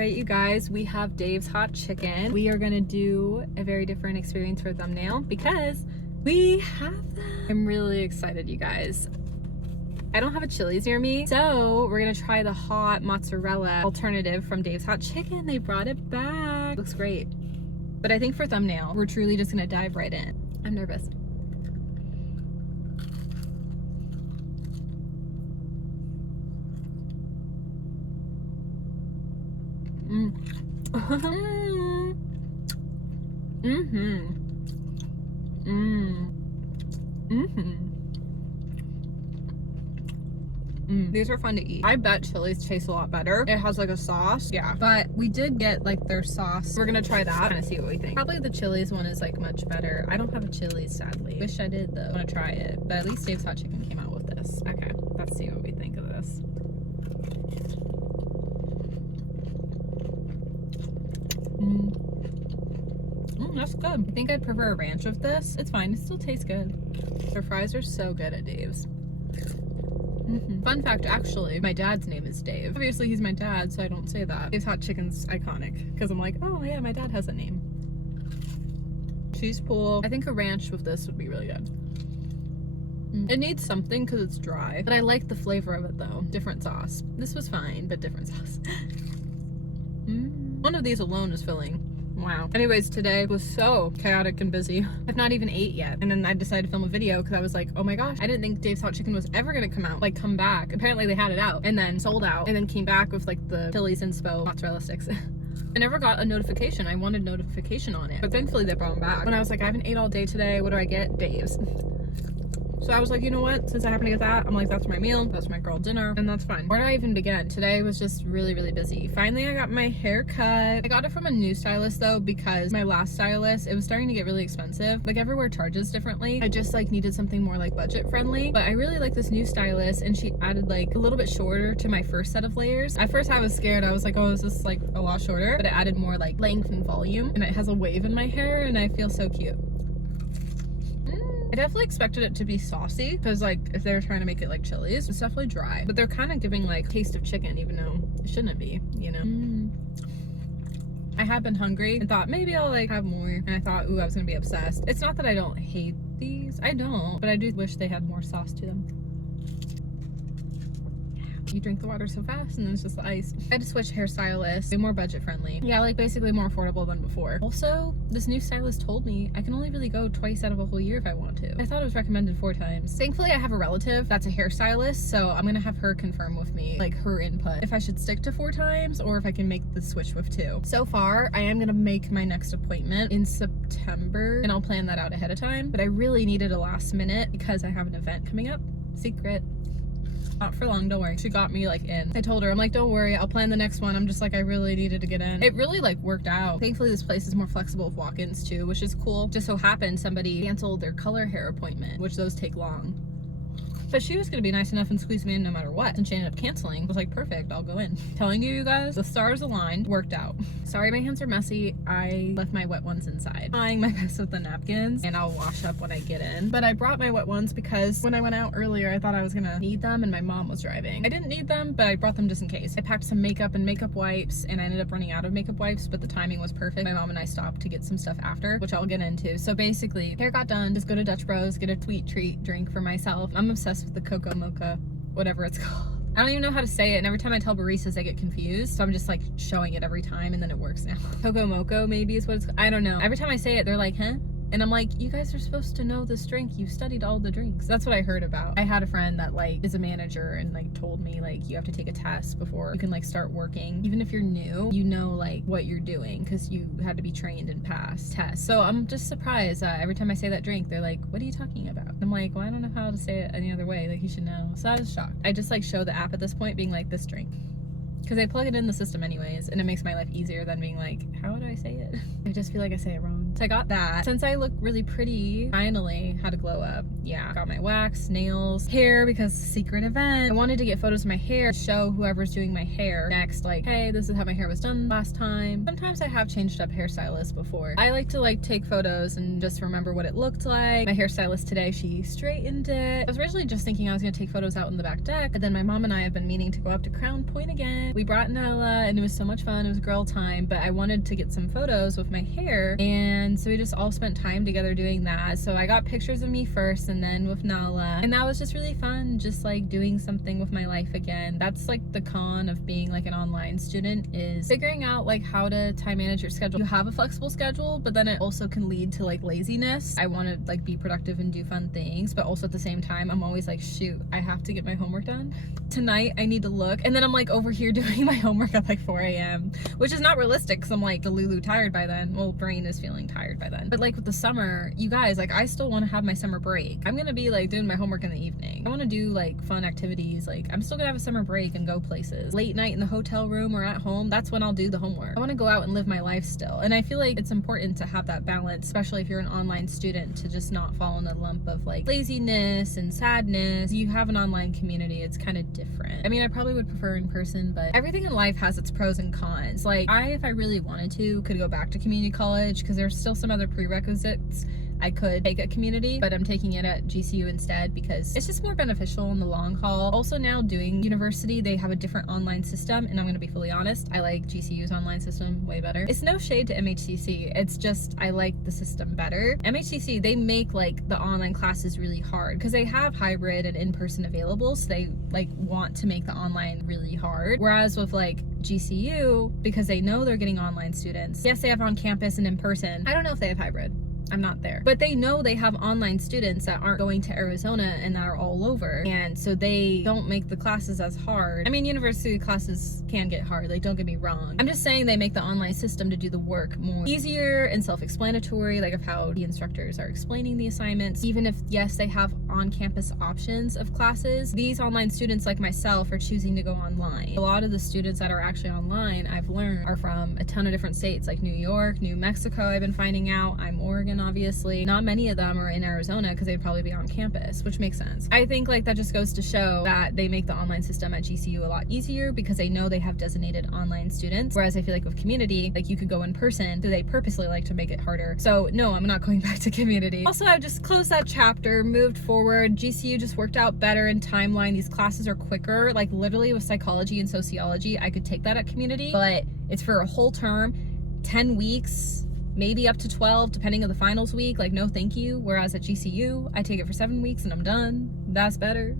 right, you guys, we have Dave's hot chicken. We are gonna do a very different experience for thumbnail because we have them. I'm really excited, you guys. I don't have a Chili's near me, so we're gonna try the hot mozzarella alternative from Dave's hot chicken. They brought it back. Looks great. But I think for thumbnail, we're truly just gonna dive right in. I'm nervous. These are fun to eat. I bet Chili's tastes a lot better. It has like a sauce. Yeah. But we did get like their sauce. We're gonna try that and see what we think. Probably the Chili's one is like much better. I don't have a Chili's, sadly. Wish I did though. I wanna try it. But at least Dave's hot chicken came out with this. Okay, let's see what we think of this. That's good. I think I'd prefer a ranch of this. It's fine. It still tastes good. Their fries are so good at Dave's. Fun fact, actually, my dad's name is Dave. Obviously, he's my dad, so I don't say that. Dave's hot chicken's iconic because I'm like, oh yeah, my dad has a name. Cheese pool. I think a ranch with this would be really good. It needs something because it's dry, but I like the flavor of it though. Different sauce. This was fine, but different sauce. One of these alone is filling. Wow. Anyways, today was so chaotic and busy. I've not even ate yet. And then I decided to film a video because I was like, oh my gosh, I didn't think Dave's hot chicken was ever gonna come back. Apparently they had it out and then sold out and then came back with like the Chili's inspo mozzarella sticks. I never got a notification. I wanted notification on it, but thankfully they brought them back. When I was like, I haven't ate all day today. What do I get? Dave's. So I was like, you know what? Since I happen to get that, I'm like, that's my meal. That's my girl dinner. And that's fine. Where do I even begin? Today was just really, really busy. Finally, I got my hair cut. I got it from a new stylist though, because my last stylist, it was starting to get really expensive. Like everywhere charges differently. I just like needed something more like budget friendly. But I really like this new stylist and she added like a little bit shorter to my first set of layers. At first I was scared. I was like, oh, is this like a lot shorter? But it added more like length and volume. And it has a wave in my hair and I feel so cute. I definitely expected it to be saucy because like if they were trying to make it like Chili's, it's definitely dry, but they're kind of giving like taste of chicken even though it shouldn't be, you know. I had been hungry and thought maybe I'll like have more, and I thought, ooh, I was gonna be obsessed. It's not that I don't hate these, I don't, but I do wish they had more sauce to them. You drink the water so fast and then it's just the ice. I had to switch hairstylists, way more budget friendly. Yeah, like basically more affordable than before. Also, this new stylist told me I can only really go twice out of a whole year if I want to. I thought it was recommended 4 times. Thankfully, I have a relative that's a hairstylist, so I'm gonna have her confirm with me, like her input, if I should stick to 4 times or if I can make the switch with 2. So far, I am gonna make my next appointment in September and I'll plan that out ahead of time, but I really needed a last minute because I have an event coming up. Secret. Not for long, don't worry. She got me like in. I told her, I'm like, don't worry, I'll plan the next one. I'm just like, I really needed to get in. It really like worked out. Thankfully this place is more flexible with walk-ins too, which is cool. Just so happened somebody canceled their color hair appointment, which those take long. But she was gonna be nice enough and squeeze me in no matter what. And she ended up canceling. I was like, perfect, I'll go in. Telling you guys, the stars aligned, worked out. Sorry my hands are messy. I left my wet ones inside. Trying my best with the napkins and I'll wash up when I get in. But I brought my wet ones because when I went out earlier, I thought I was gonna need them and my mom was driving. I didn't need them, but I brought them just in case. I packed some makeup and makeup wipes and I ended up running out of makeup wipes, but the timing was perfect. My mom and I stopped to get some stuff after, which I'll get into. So basically, hair got done, just go to Dutch Bros, get a sweet treat drink for myself. I'm obsessed with the cocoa mocha, whatever it's called. I don't even know how to say it, and every time I tell baristas I get confused, so I'm just like showing it every time and then it works now. Cocoa mocha maybe is what it's called. I don't know. Every time I say it, they're like, huh? And I'm like, you guys are supposed to know this drink. You studied all the drinks. That's what I heard about. I had a friend that like is a manager and like told me like you have to take a test before you can like start working. Even if you're new, you know like what you're doing because you had to be trained and pass tests. So I'm just surprised every time I say that drink, they're like, what are you talking about? I'm like, well, I don't know how to say it any other way. Like you should know. So I was shocked. I just like show the app at this point being like this drink. Because I plug it in the system anyways and it makes my life easier than being like, how do I say it? I just feel like I say it wrong. So I got that. Since I look really pretty, finally had a glow up. Yeah, got my wax, nails, hair, because secret event. I wanted to get photos of my hair to show whoever's doing my hair next, like, hey, this is how my hair was done last time. Sometimes I have changed up hairstylists before. I like to like take photos and just remember what it looked like. My hairstylist today, she straightened it. I was originally just thinking I was gonna take photos out in the back deck, but then my mom and I have been meaning to go up to Crown Point again. We brought Nella and it was so much fun. It was girl time, but I wanted to get some photos with my hair, and so we just all spent time together doing that. So I got pictures of me first and then with Nala, and that was just really fun, just like doing something with my life again. That's like the con of being like an online student, is figuring out like how to time manage your schedule. You have a flexible schedule, but then it also can lead to like laziness. I want to like be productive and do fun things, but also at the same time I'm always like, shoot, I have to get my homework done tonight. I need to look, and then I'm like over here doing my homework at like 4 a.m, which is not realistic because I'm like delulu tired by then. Well, brain is feeling tired by then. But like with the summer, you guys, like I still want to have my summer break. I'm gonna be like doing my homework in the evening. I want to do like fun activities. Like I'm still gonna have a summer break and go places. Late night in the hotel room or at home, that's when I'll do the homework. I want to go out and live my life still, and I feel like it's important to have that balance, especially if you're an online student, to just not fall in a lump of like laziness and sadness. You have an online community, it's kind of different. I mean, I probably would prefer in person, but everything in life has its pros and cons. Like if I really wanted to, could go back to community college because there's still some other prerequisites I could take at community, but I'm taking it at GCU instead because it's just more beneficial in the long haul. Also now doing university, they have a different online system, and I'm gonna be fully honest, I like GCU's online system way better. It's no shade to MHCC, it's just I like the system better. MHCC, they make like the online classes really hard because they have hybrid and in-person available, so they like want to make the online really hard. Whereas with like GCU, because they know they're getting online students, yes, they have on campus and in person. I don't know if they have hybrid. I'm not there, but they know they have online students that aren't going to Arizona and that are all over, and so they don't make the classes as hard. I mean, university classes can get hard, like don't get me wrong. I'm just saying they make the online system to do the work more easier and self-explanatory, like of how the instructors are explaining the assignments. Even if yes, they have on-campus options of classes, these online students like myself are choosing to go online. A lot of the students that are actually online, I've learned, are from a ton of different states, like New York, New Mexico. I've been finding out. I'm Oregon, obviously. Not many of them are in Arizona because they'd probably be on campus, which makes sense. I think like that just goes to show that they make the online system at GCU a lot easier because they know they have designated online students, whereas I feel like with community, like you could go in person, so they purposely like to make it harder. So no, I'm not going back to community. Also, I just closed that chapter, moved forward. GCU just worked out better in timeline. These classes are quicker. Like literally with psychology and sociology, I could take that at community, but it's for a whole term, 10 weeks, maybe up to 12 depending on the finals week. Like no thank you. Whereas at GCU, I take it for 7 weeks and I'm done. That's better.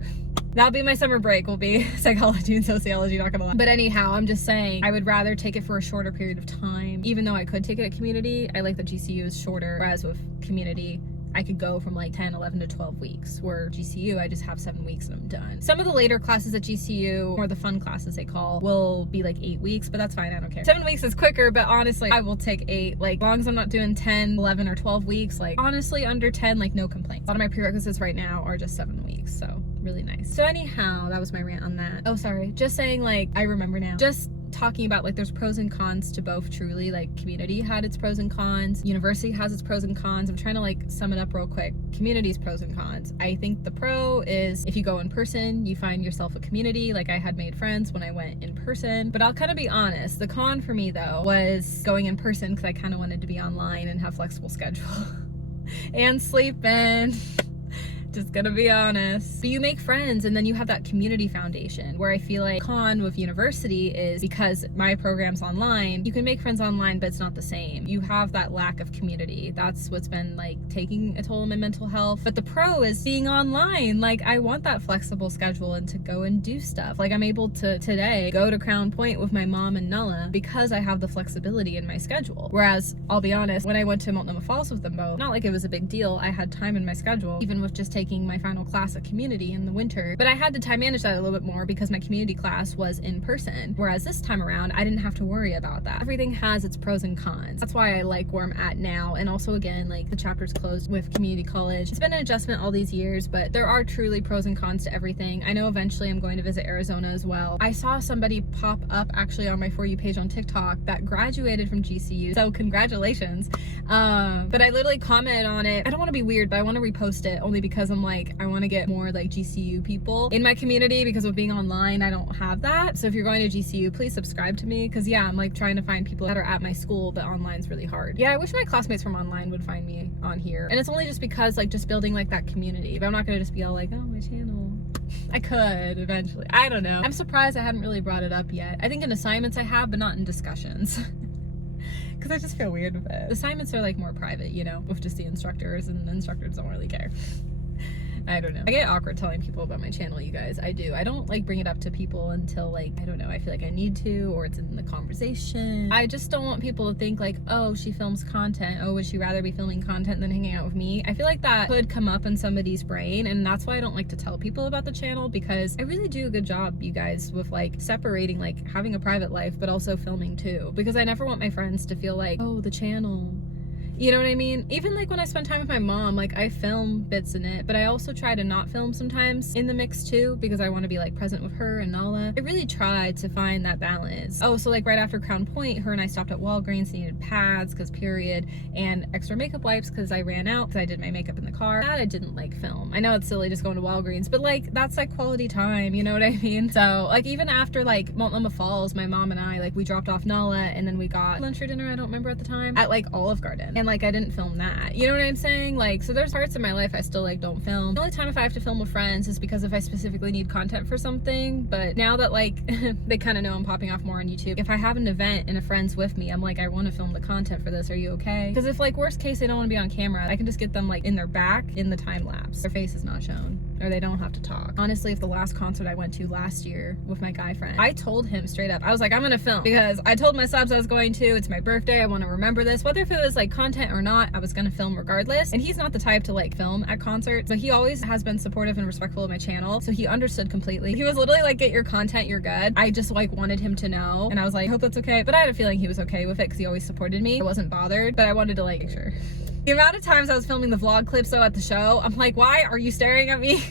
That'll be my summer break, will be psychology and sociology, not gonna lie. But anyhow, I'm just saying I would rather take it for a shorter period of time. Even though I could take it at community, I like that GCU is shorter, whereas with community I could go from like 10, 11 to 12 weeks, where GCU, I just have 7 weeks and I'm done. Some of the later classes at GCU, or the fun classes they call, will be like 8 weeks, but that's fine, I don't care. 7 weeks is quicker, but honestly, I will take 8, like as long as I'm not doing 10, 11, or 12 weeks, like honestly, under 10, like no complaints. A lot of my prerequisites right now are just 7 weeks, so really nice. So anyhow, that was my rant on that. Oh, sorry, just saying, like, I remember now. Just talking about like there's pros and cons to both. Truly, like community had its pros and cons, university has its pros and cons. I'm trying to like sum it up real quick. Community's pros and cons. I think the pro is if you go in person, you find yourself a community. Like I had made friends when I went in person, but I'll kind of be honest, the con for me though was going in person because I kind of wanted to be online and have flexible schedule and sleep in. Just gonna be honest. But you make friends and then you have that community foundation, where I feel like con with university is because my program's online, you can make friends online, but it's not the same. You have that lack of community. That's what's been like taking a toll on my mental health. But the pro is being online. Like I want that flexible schedule and to go and do stuff. Like I'm able to today go to Crown Point with my mom and Nella because I have the flexibility in my schedule. Whereas I'll be honest, when I went to Multnomah Falls with them both, not like it was a big deal. I had time in my schedule, even with just taking taking my final class of community in the winter, but I had to time manage that a little bit more because my community class was in person, whereas this time around I didn't have to worry about that. Everything has its pros and cons. That's why I like where I'm at now. And also, again, like the chapter's closed with community college. It's been an adjustment all these years, but there are truly pros and cons to everything. I know eventually I'm going to visit Arizona as well. I saw somebody pop up actually on my For You page on TikTok that graduated from GCU, so congratulations. But I literally commented on it. I don't want to be weird, but I want to repost it only because I'm like, I want to get more like GCU people in my community, because with being online I don't have that. So if you're going to GCU, please subscribe to me, because yeah, I'm like trying to find people that are at my school, but online's really hard. Yeah, I wish my classmates from online would find me on here, and it's only just because like just building like that community. But I'm not gonna just be all like, oh, my channel. I could eventually, I don't know. I'm surprised I hadn't really brought it up yet. I think in assignments I have, but not in discussions. Because I just feel weird with it. Assignments are like more private, you know, with just the instructors, and the instructors don't really care. I don't know. I get awkward telling people about my channel, you guys. I do. I don't like bring it up to people until like, I don't know, I feel like I need to, or it's in the conversation. I just don't want people to think like, oh, she films content. Oh, would she rather be filming content than hanging out with me? I feel like that could come up in somebody's brain, and that's why I don't like to tell people about the channel, because I really do a good job, you guys, with like separating like having a private life but also filming too, because I never want my friends to feel like, oh, the channel. You know what I mean? Even like when I spend time with my mom, like I film bits in it, but I also try to not film sometimes in the mix too, because I want to be like present with her and Nala. I really tried to find that balance. Oh, so like right after Crown Point, her and I stopped at Walgreens, needed pads because period, and extra makeup wipes because I ran out because I did my makeup in the car. That I didn't like film. I know it's silly just going to Walgreens, but like that's like quality time, you know what I mean? So like even after like Multnomah Falls, my mom and I, like we dropped off Nala and then we got lunch or dinner, I don't remember at the time, at like Olive Garden. And like I didn't film that, you know what I'm saying? Like, so there's parts of my life I still like don't film. The only time if I have to film with friends is because if I specifically need content for something. But now that like they kind of know I'm popping off more on YouTube, if I have an event and a friend's with me, I'm like, I want to film the content for this, are you okay? Because if like worst case they don't want to be on camera, I can just get them like in their back in the time lapse, their face is not shown, or they don't have to talk. Honestly, if the last concert I went to last year with my guy friend, I told him straight up, I was like, I'm gonna film, because I told my subs I was going to, it's my birthday, I want to remember this, whether if it was like content or not, I was gonna film regardless. And he's not the type to like film at concerts, but he always has been supportive and respectful of my channel, so he understood completely. He was literally like, get your content, you're good. I just like wanted him to know, and I was like, I hope that's okay, but I had a feeling he was okay with it because he always supported me. I wasn't bothered, but I wanted to like make sure. The amount of times I was filming the vlog clips though at the show, I'm like, why are you staring at me?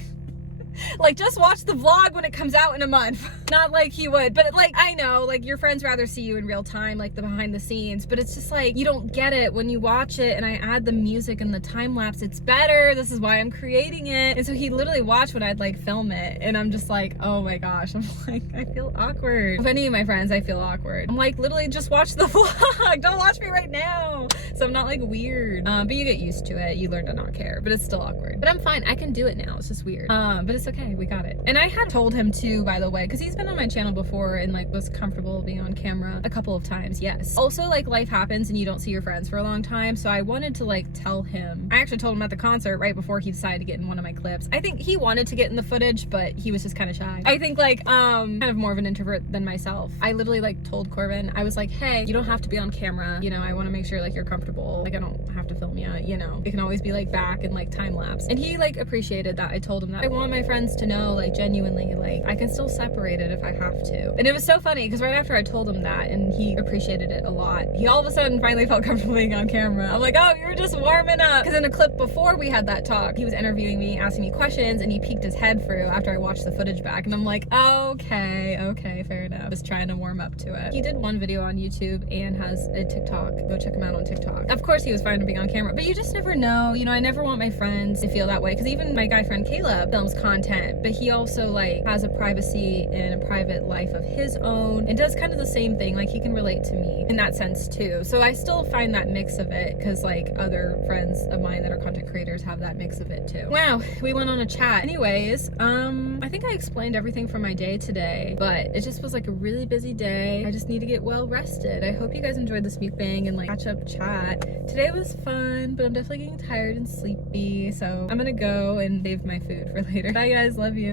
Like, just watch the vlog when it comes out in a month. Not like he would, but like, I know, like your friends rather see you in real time, like the behind the scenes, but it's just like, you don't get it when you watch it and I add the music and the time lapse, it's better. This is why I'm creating it. And so he literally watched when I'd like film it, and I'm just like, oh my gosh, I'm like, I feel awkward. With any of my friends, I feel awkward. I'm like, literally just watch the vlog. Don't watch me right now. So I'm not like weird. But you get used to it. You learn to not care, but it's still awkward. But I'm fine. I can do it now. It's just weird. But it's okay. We got it. And I had told him too, by the way, because he's been on my channel before and like was comfortable being on camera a couple of times. Yes. Also, like life happens and you don't see your friends for a long time. So I wanted to like tell him. I actually told him at the concert right before he decided to get in one of my clips. I think he wanted to get in the footage, but he was just kind of shy. I think like kind of more of an introvert than myself. I literally like told Corbin, I was like, hey, you don't have to be on camera. You know, I want to make sure like you're comfortable. Like I don't have to film you, you know. It can always be like back and like time lapse. And he like appreciated that. I told him that I want my friends to know like genuinely like I can still separate it if I have to. And it was so funny because right after I told him that, and he appreciated it a lot, he all of a sudden finally felt comfortable being on camera. I'm like, oh, you were just warming up. Because in a clip before we had that talk, he was interviewing me, asking me questions, and he peeked his head through after I watched the footage back, and I'm like, okay, fair enough. Just trying to warm up to it. He did one video on YouTube and has a TikTok. Go check him out on TikTok. Of course he was fine to being on camera, but you just never know. You know, I never want my friends to feel that way, because even my guy friend Caleb films content, but he also like has a privacy and a private life of his own and does kind of the same thing. Like he can relate to me in that sense too. So I still find that mix of it, because like other friends of mine that are content creators have that mix of it too. Wow, we went on a chat. Anyways, I think I explained everything from my day today, but it just was like a really busy day. I just need to get well rested. I hope you guys enjoyed this mukbang and like catch up chat. Today was fun, but I'm definitely getting tired and sleepy, so I'm gonna go and save my food for later. Bye guys, love you.